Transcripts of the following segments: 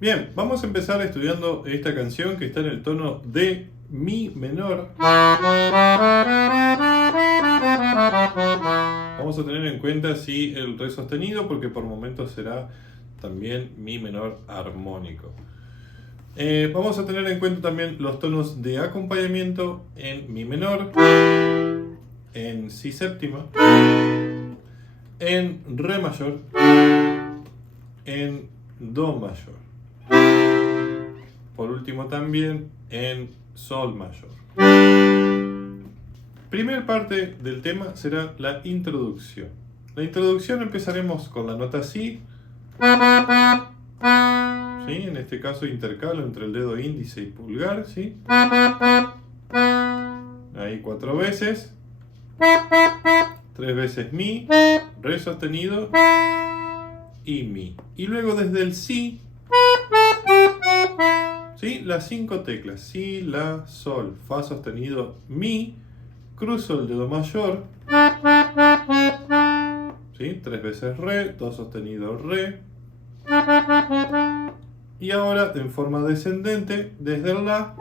Bien, vamos a empezar estudiando esta canción que está en el tono de Mi menor. Vamos a tener en cuenta sí el re sostenido porque por momentos será también Mi menor armónico. Vamos a tener en cuenta también los tonos de acompañamiento en Mi menor, en Si séptima, en Re mayor, en Do mayor. Por último también en Sol mayor. Primer parte del tema será la introducción. La introducción empezaremos con la nota Si. ¿Sí? En este caso intercalo entre el dedo índice y pulgar. ¿Sí? Ahí 4 veces. 3 veces Mi, Re sostenido y Mi. Y luego desde el Si, ¿sí? Las 5 teclas, Si, La, Sol, Fa sostenido, Mi, cruzo el dedo mayor, ¿sí? 3 veces Re, Do sostenido, Re, y ahora en forma descendente, desde el La,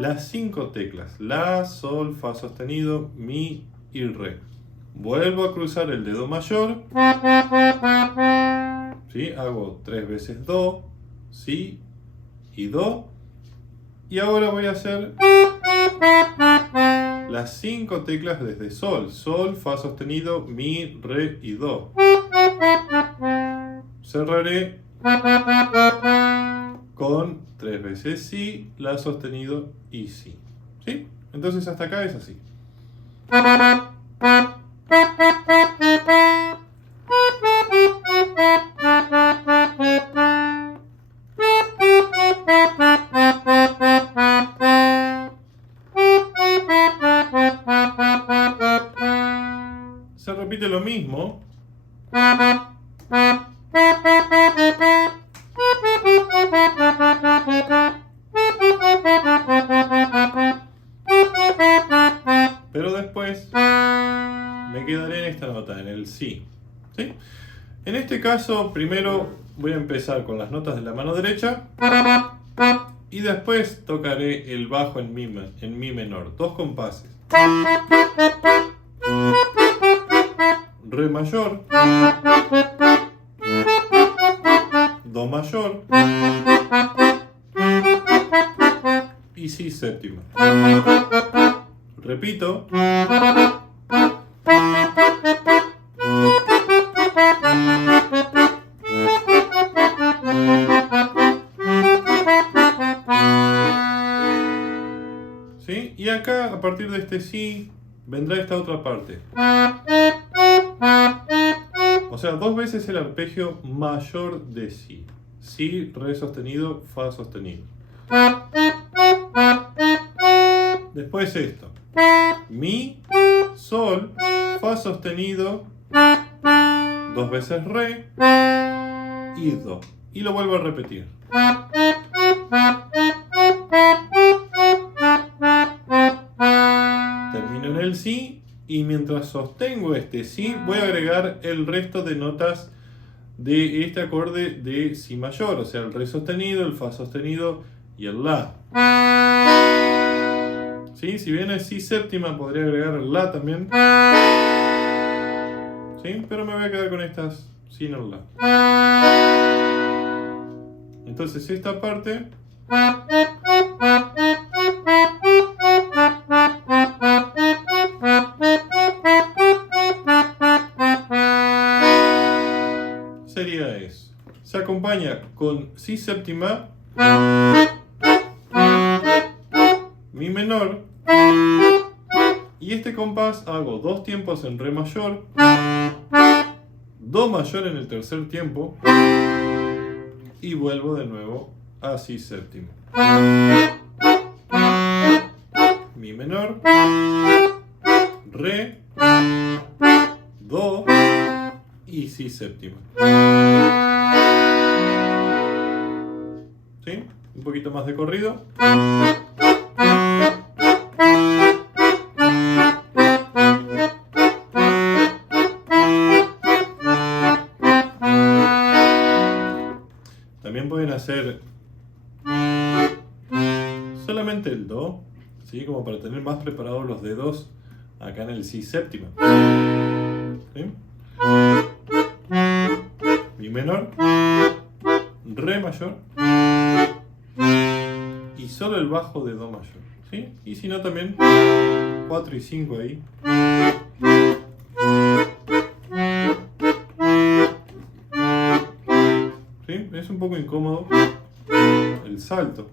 las 5 teclas, La, Sol, Fa sostenido, Mi y Re. Vuelvo a cruzar el dedo mayor, ¿sí? Hago 3 veces Do, Si y Do, y ahora voy a hacer las 5 teclas desde Sol, Sol, Fa sostenido, Mi, Re y Do. Cerraré con 3 veces Si, La sostenido y Si. ¿Sí? Entonces hasta acá es así. Se repite lo mismo. Pero después me quedaré en esta nota, en el Si. ¿Sí? En este caso, primero voy a empezar con las notas de la mano derecha. y después tocaré el bajo en mi menor. 2 compases. Re mayor, Do mayor y Si séptima. Repito. ¿Sí? Y acá, a partir de este Si, vendrá esta otra parte. O sea, 2 veces el arpegio mayor de Si. Si, Re sostenido, Fa sostenido. Después esto. Mi, Sol, Fa sostenido, 2 veces Re y Do. Y lo vuelvo a repetir. Termino en el Si y mientras sostengo este Si voy a agregar el resto de notas de este acorde de Si mayor, o sea, el Re sostenido, el Fa sostenido y el La. ¿Sí? Si bien es Si séptima, podría agregar el La también. ¿Sí? Pero me voy a quedar con estas sin el La. Entonces esta parte sería eso. Se acompaña con Si séptima, Mi menor, y este compás hago 2 tiempos en Re mayor, Do mayor en el tercer tiempo y vuelvo de nuevo a Si séptima. Mi menor, Re, Do y Si séptima. ¿Sí? Un poquito más de corrido. También pueden hacer solamente el Do, ¿sí? Como para tener más preparados los dedos acá en el Si séptima. ¿Sí? Mi menor, Re mayor y solo el bajo de Do mayor. ¿Sí? Y si no también 4 y 5 ahí. ¿Sí? Es un poco incómodo el salto.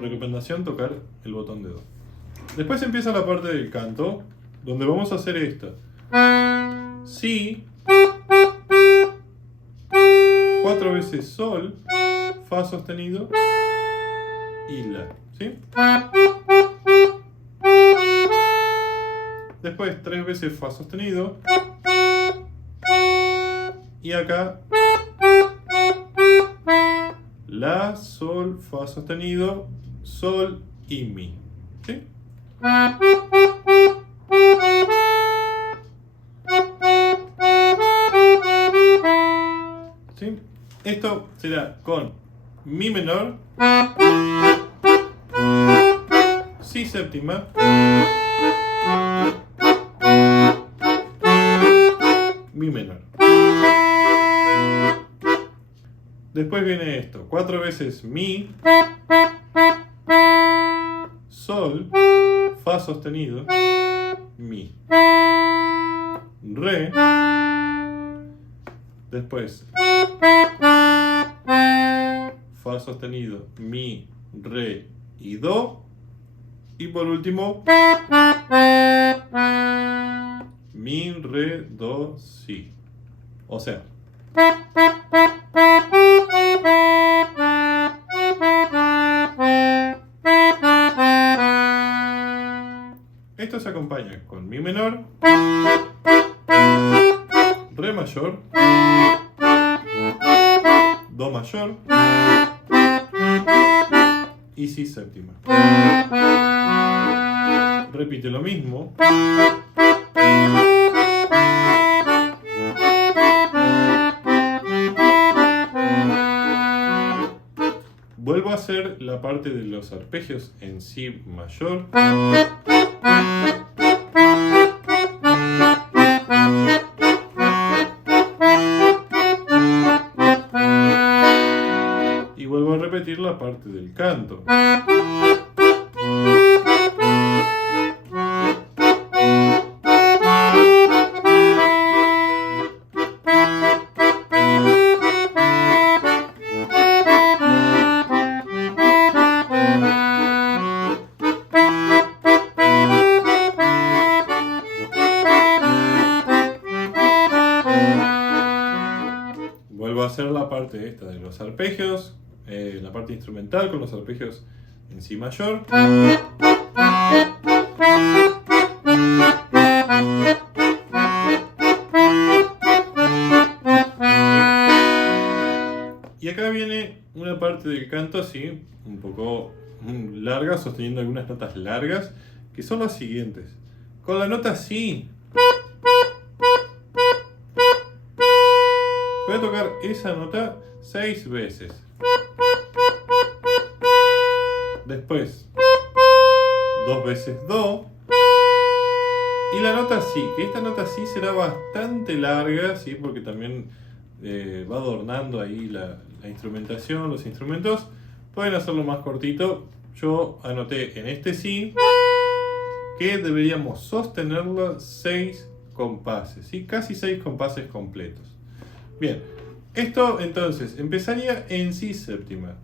Recomendación: tocar el botón de Do. Después empieza la parte del canto, donde vamos a hacer esto. Si, 4 veces Sol, Fa sostenido y La. ¿Sí? Después 3 veces Fa sostenido. Y acá La, Sol, Fa sostenido, Sol y Mi. ¿Sí? ¿Sí? Esto será con Mi menor, Si séptima, Mi menor. Después viene esto, 4 veces Mi, Sol, Fa sostenido, Mi, Re, después Fa sostenido, Mi, Re y Do, y por último Mi, Re, Do, Si. O sea, esto se acompaña con Mi menor, Re mayor, Do mayor y Si séptima. Repite lo mismo. Vuelvo a hacer la parte de los arpegios en Si mayor. Y vuelvo a repetir la parte del canto. Vuelvo a hacer la parte esta de los arpegios, la parte instrumental con los arpegios en Si mayor. Y acá viene una parte del canto así, un poco larga, sosteniendo algunas notas largas, que son las siguientes. Con la nota Si, voy a tocar esa nota 6 veces. Después, 2 veces Do. Y la nota Si, que esta nota Si será bastante larga, ¿sí? Porque también va adornando ahí la instrumentación, los instrumentos. Pueden hacerlo más cortito. Yo anoté en este Si que deberíamos sostenerlo 6 compases, ¿sí? Casi 6 compases completos. Bien, esto entonces empezaría en Si séptima,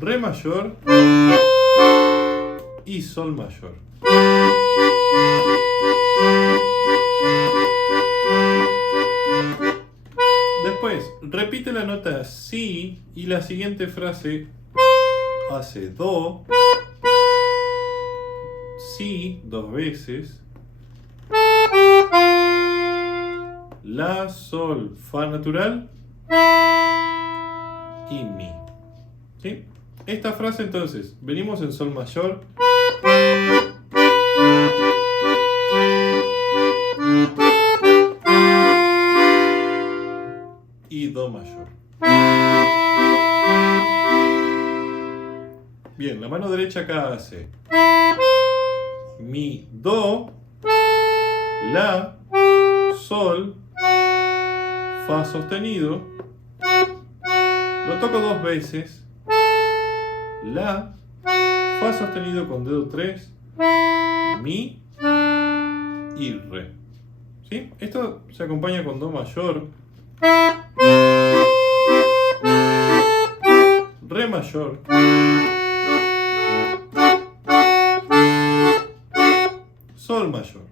Re mayor y Sol mayor. Después, repite la nota Si y la siguiente frase hace Do, Si 2 veces, La, Sol, Fa natural y Mi. ¿Sí? Esta frase entonces, venimos en Sol mayor. Y Do mayor. Bien, la mano derecha acá hace Mi, Do, La, Sol, Fa sostenido. Lo toco 2 veces. La, Fa sostenido con dedo 3, Mi y Re. ¿Sí? Esto se acompaña con Do mayor, Re mayor, Sol mayor.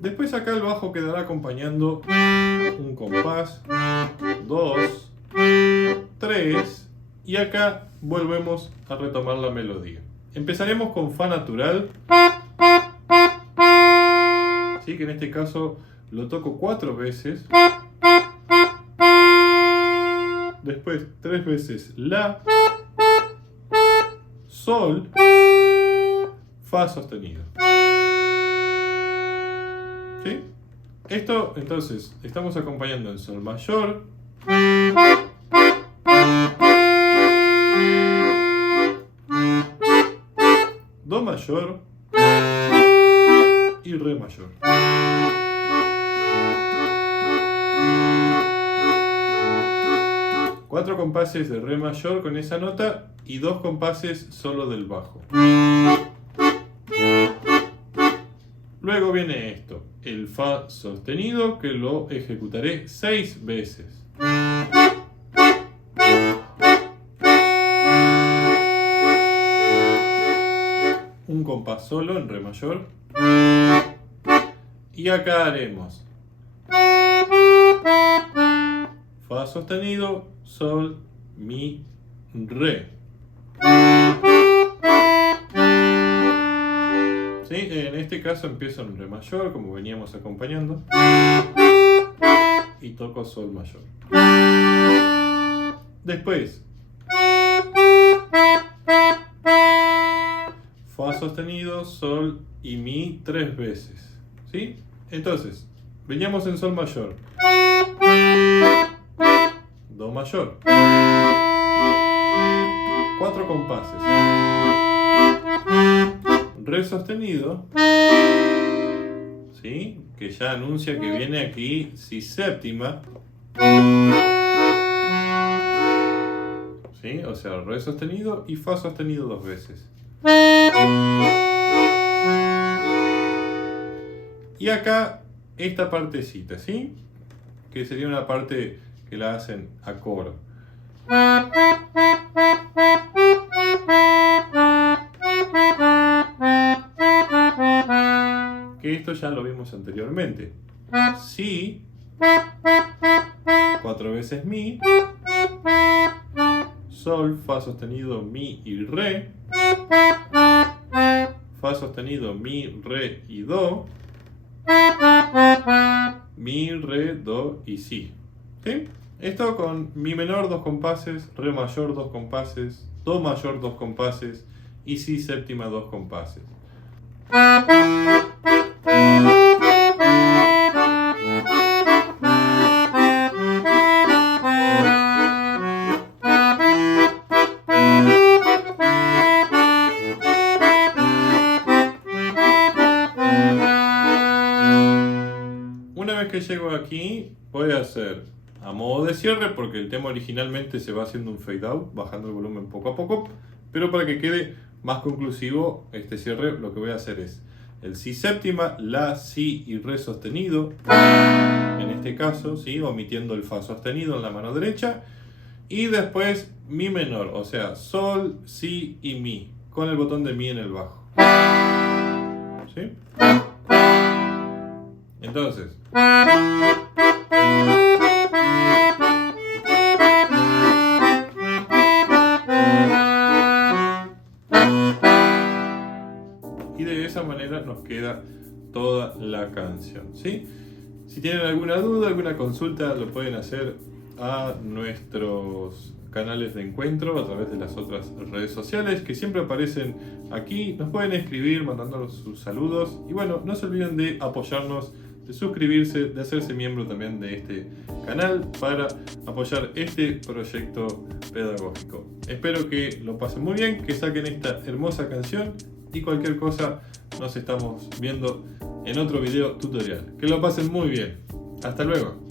Después acá el bajo quedará acompañando un compás, 2, 3, y acá volvemos a retomar la melodía. Empezaremos con Fa natural, ¿sí? Que en este caso lo toco 4 veces. Después 3 veces La, Sol, Fa sostenido. ¿Sí? Esto entonces estamos acompañando en Sol mayor, Do mayor y Re mayor. Cuatro compases de Re mayor con esa nota y 2 compases solo del bajo. Luego viene esto, el Fa sostenido, que lo ejecutaré 6 veces. Un compás solo en Re mayor. Y acá haremos Fa sostenido, Sol, Mi, Re. ¿Sí? En este caso empiezo en Re mayor, como veníamos acompañando, y toco Sol mayor. Después, Fa sostenido, Sol y Mi 3 veces. ¿Sí? Entonces, veníamos en Sol mayor. Do mayor. 4 compases. Re sostenido, ¿sí? Que ya anuncia que viene aquí si séptima, ¿sí? O sea, re sostenido y fa sostenido 2 veces. Y acá esta partecita, ¿sí? Que sería una parte que la hacen a coro. Que esto ya lo vimos anteriormente. Si, 4 veces mi, sol, fa sostenido, mi y re, fa sostenido, mi, re y do, mi, re, do y si. ¿Sí? Esto con mi menor 2 compases, re mayor 2 compases, do mayor 2 compases y si séptima 2 compases. Una vez que llego aquí, voy a hacer a modo de cierre, porque el tema originalmente se va haciendo un fade out, bajando el volumen poco a poco, pero para que quede más conclusivo este cierre, lo que voy a hacer es el si séptima, la, si y re sostenido, en este caso, ¿sí? Omitiendo el fa sostenido en la mano derecha, y después mi menor, o sea, sol, si y mi, con el botón de mi en el bajo. ¿Sí? Entonces, y de esa manera nos queda toda la canción, ¿sí? Si tienen alguna duda, alguna consulta, lo pueden hacer a nuestros canales de encuentro a través de las otras redes sociales que siempre aparecen aquí. Nos pueden escribir mandándonos sus saludos y bueno, no se olviden de apoyarnos, de suscribirse, de hacerse miembro también de este canal para apoyar este proyecto pedagógico. Espero que lo pasen muy bien, que saquen esta hermosa canción y cualquier cosa nos estamos viendo en otro video tutorial. Que lo pasen muy bien. Hasta luego.